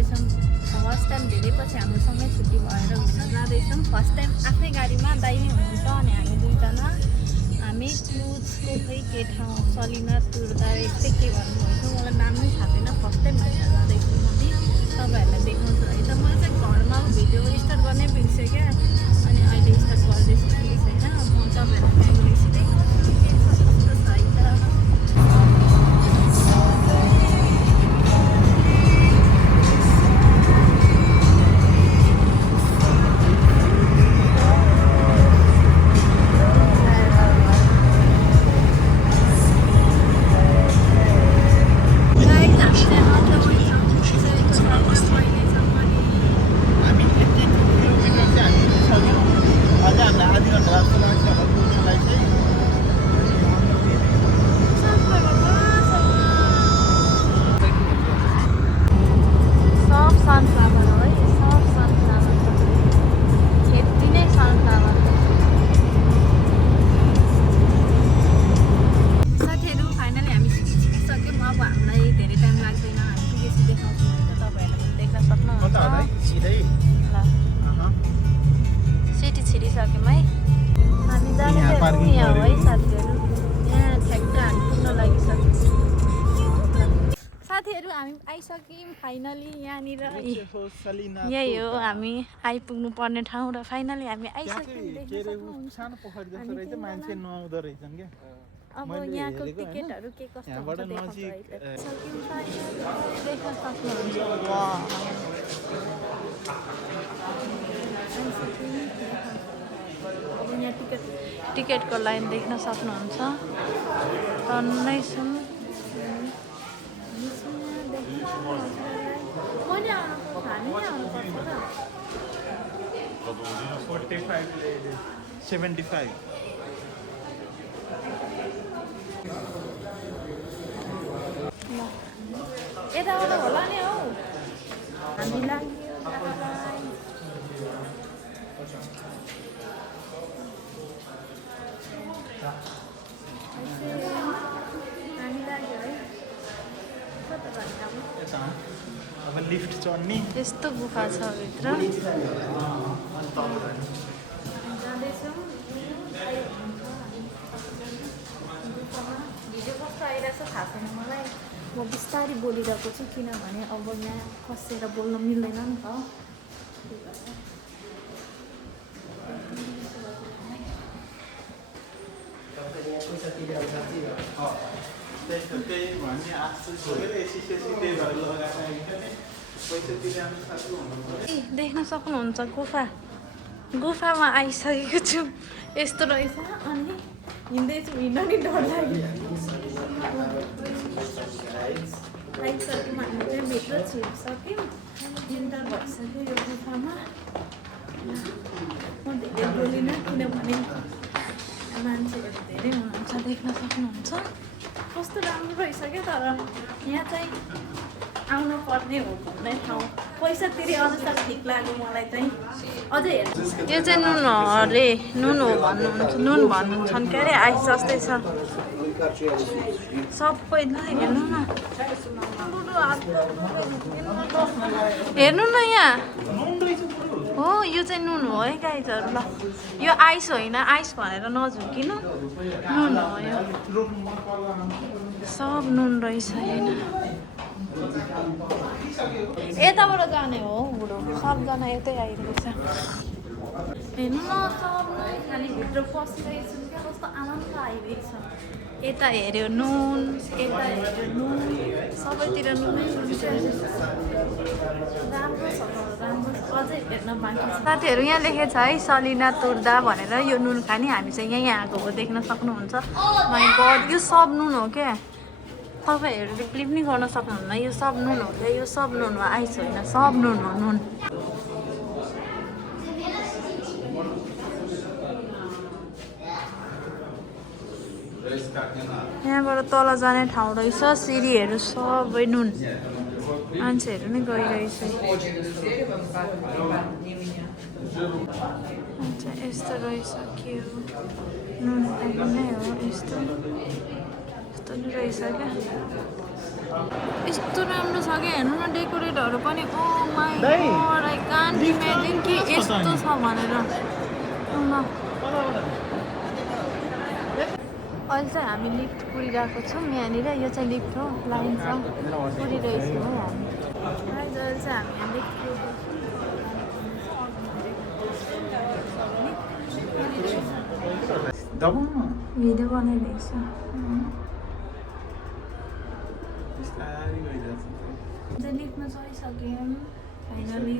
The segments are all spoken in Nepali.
जाँदैछौँ। फर्स्ट टाइम धेरै पछि हामीसँगै छुट्टी भएर घुम्न जाँदैछौँ। फर्स्ट टाइम आफ्नै गाडीमा दाइ नै हुनुहुन्छ अनि हामी दुईजना। हामी क्लुजको खै के ठाउँ सलिना तुर्दा यस्तै के भन्नुभएको मलाई नाम नै थाहा छैन। फर्स्ट टाइम भएर जाँदैछु हामी, तपाईँहरूलाई देखाउँछु है त। मैले चाहिँ घरमा भिडियो स्टार्ट गर्नै बिर्सेँ अनि अहिले स्टार्ट गर्दैछु प्लिज होइन। म तपाईँहरूलाई त्यहाँ गएपछि देखाउँछु के छ कस्तो छ है त। सिटी छिरिसक्यौँ है हामी जाने यहाँ है साथीहरू। यहाँ ठ्याक्क हामी पुग्न लागिसक्यौँ साथीहरू। हामी आइसक्यौँ फाइनली यहाँनिर। यही हो हामी आइपुग्नु पर्ने ठाउँ र फाइनली हामी आइसक्यौँ। अब यहाँको टिकटहरू के कस्तो हुन्छ देख्न सक्नुहुन्छ। अब यहाँ टिकटको लाइन देख्न सक्नुहुन्छ। टन्नैछौँ यताबाट होला नि हौ हामी लाग्यो है। अब लिफ्ट चढ्ने यस्तो गुफा छ भित्र। भिडियो कस्तो आइरहेछ थाहा छैन मलाई। म बिस्तारै बोलिरहेको छु किनभने अब यहाँ कसेर बोल्न मिल्दैन नि त। देख्न सक्नुहुन्छ गुफामा आइसकेको छु। यस्तो रहेछ अनि हिँड्दैछु, हिँड्न नि डर लाग्यो। आइसक्यौँ हामी चाहिँ भित्र छिरिसक्यौँ। इन्टर भइसक्यो यो गुफामा। म धेरै बोलिनँ किनभने मान्छेहरू धेरै हुनुहुन्छ देख्न सक्नुहुन्छ। कस्तो राम्रो रहेछ क्या। तर यहाँ चाहिँ आउनु पर्ने हो भन्ने ठाउँ पैसा तिरे अनुसार ठिक लाग्यो मलाई चाहिँ। अझै हेर्नु यो चाहिँ नुन हो भन्नुहुन्छ, नुन भन्नुहुन्छ के अरे आइस जस्तै छ सबै। ल हेर्नु न हेर्नु न यहाँ हो यो चाहिँ नुन हो है गाइजहरू। ल यो आइस होइन, आइस भनेर नझुकिनु, नुन हो यो। सब नुन रहेछ होइन। यताबाट जाने हो बुढो, सबजना यतै आइरहेछ। हेर्नु न सब नुन खाने भित्र पसिरहेको छु क्या। कस्तो आनन्द आइरहेछ। यता हेऱ्यो नुन, यता हेऱ्यो नुन, सबैतिर नुनै नुन। राम्रो छ राम्रो। अझै हेर्न बाँकी छ साथीहरू। यहाँ लेखेको छ है सलिना तुर्दा भनेर। यो नुन खाने हामी चाहिँ यहीँ आएको हो देख्न सक्नुहुन्छ। माइ गड यो सब नुन हो क्या। तपाईँहरूले क्लिप नि गर्न सक्नुहुन्न। यो सब नुन हो क्या, यो सब नुन हो, आइस होइन, सब नुन हो नुन। यहाँबाट तल जाने ठाउँ रहेछ, सिँढीहरू सबै नुन। मान्छेहरू नै गइरहेछ। अच्छा यस्तो रहेछ के हो नुन नै हो। यस्तो यस्तो नि रहेछ क्या। यस्तो राम्रो छ कि हेर्नु न डेकोरेटहरू पनि ओ माई दाइ, God I can't lift imagine कि कस्तो छ यस्तो अनि? छ भनेर ल अहिले चाहिँ हामी लिफ्ट कुरिरहेको छौँ यहाँनिर यो चाहिँ लिफ्ट हो लाइन छ कुरिरहेछौँ है हामी अहिले चाहिँ हामी यहाँ लिफ्ट दबाउनु भिडियो बनाइरहेको छु चाहिँ लिफ्टमा चढिसक्यौँ फाइनली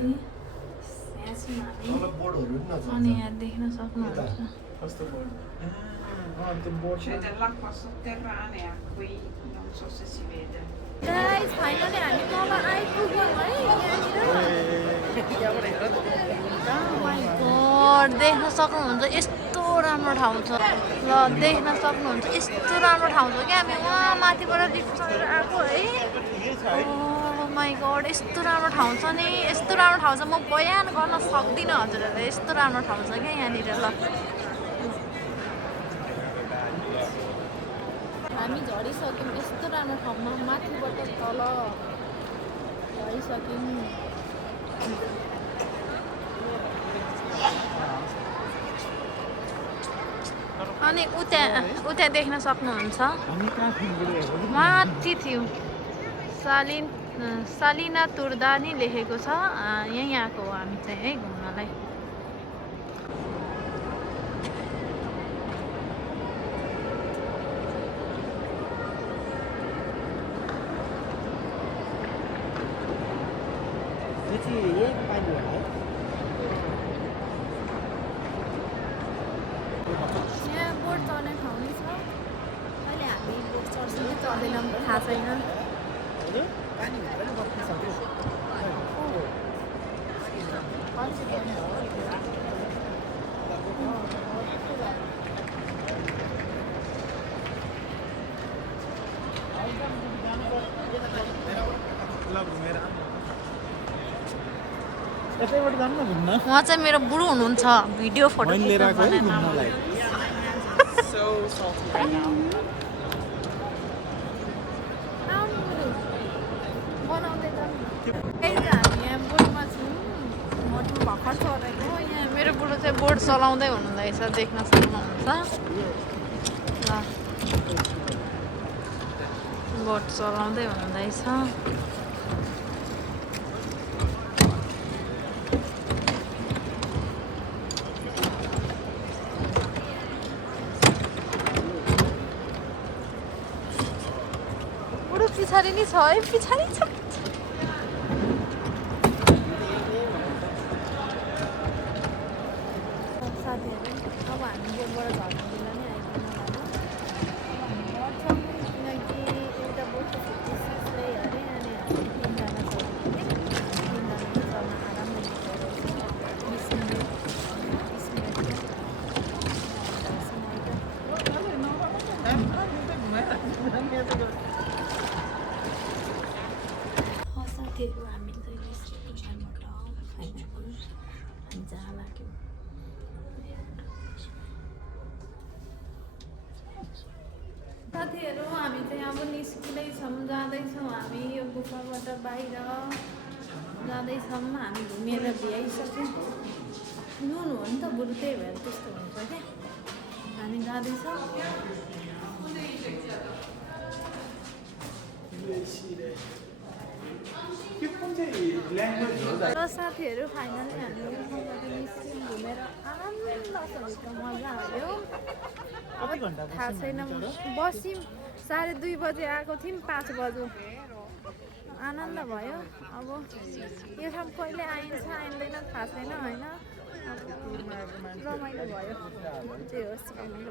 यहाँ छौँ हामी अनि यहाँ देख्न सक्नुहुन्छ कस्तो बोर्ड त्यो board C'è dell'acqua sotterranea qui, non so se si vede. Guys finally हामी तल आइपुग्यौँ है माई गॉड देख्न सक्नुहुन्छ यस्तो राम्रो ठाउँ छ ल देख्न सक्नुहुन्छ यस्तो राम्रो ठाउँ छ क्या हामी वहाँ माथिबाट लिफ्ट चढेर आएको है माई गॉड यस्तो राम्रो ठाउँ छ नि यस्तो राम्रो ठाउँ छ म बयान गर्न सक्दिनँ हजुरहरूलाई यस्तो राम्रो ठाउँ छ क्या यहाँनिर ल हामी झरिसक्यौँ यस्तो राम्रो ठाउँमा माथिबाट तल झरिसक्यौँ अनि उता देख्न सक्नुहुन्छ माथि थियो सालिना तुर्दानी लेखेको छ यहीँ आएको हो हामी चाहिँ है घुम्नलाई यहाँ बोट चढ्ने ठाउँ नै छ अहिले हामी बोट चढ्छौँ कि चढ्दैनौँ थाहा छैन यतैबाट जानु न घुम्न उहाँ चाहिँ मेरो बुढो हुनुहुन्छ भिडियो फोटो मैले लिएर आएको है खिच्न घुम्नलाई बनाउँदै हामी यहाँ बोटमा छौँ बोटमा भर्खर चढेको यहाँ मेरो बुढो चाहिँ बोट चलाउँदै हुनुहुँदैछ देख्न सक्नुहुन्छ ल बोट चलाउँदै हुनुहुँदैछ बुढो पछाडि नै छ है पछाडि छ साथीहरू अब हामी बोटबाट झर्नु बेला नै आइपुग्न किनकि एउटा बोटको 56 लै अरे अनि हामी 3 जना छौँ कि 3 जना चढ्न आरामले हिँडेर 20 मिनट साथीहरू हामी चाहिँ स्टेसनबाट फाइनली जहाँ लाग्यो साथीहरू हामी चाहिँ अब निस्किँदैछौँ जाँदैछौँ हामी यो गुफाबाट बाहिर जाँदैछौँ हामी घुमेर भ्याइसक्यौँ नुन हो नि त बरु त्यही भएर त्यस्तो हुन्छ क्या हामी जाँदैछौँ र साथीहरू फाइनली हामी गुफाबाट निस्क्यौँ घुमेर आनन्दसँग मजा आयो अब थाहा छैन बस्यौँ 2:30 बजे आएको थियौँ 5 बज्यो आनन्द भयो अब यो ठाउँ कहिले आइन्छ आइँदैन थाहा छैन होइन रमाइलो भयो जे होस् रमाइलो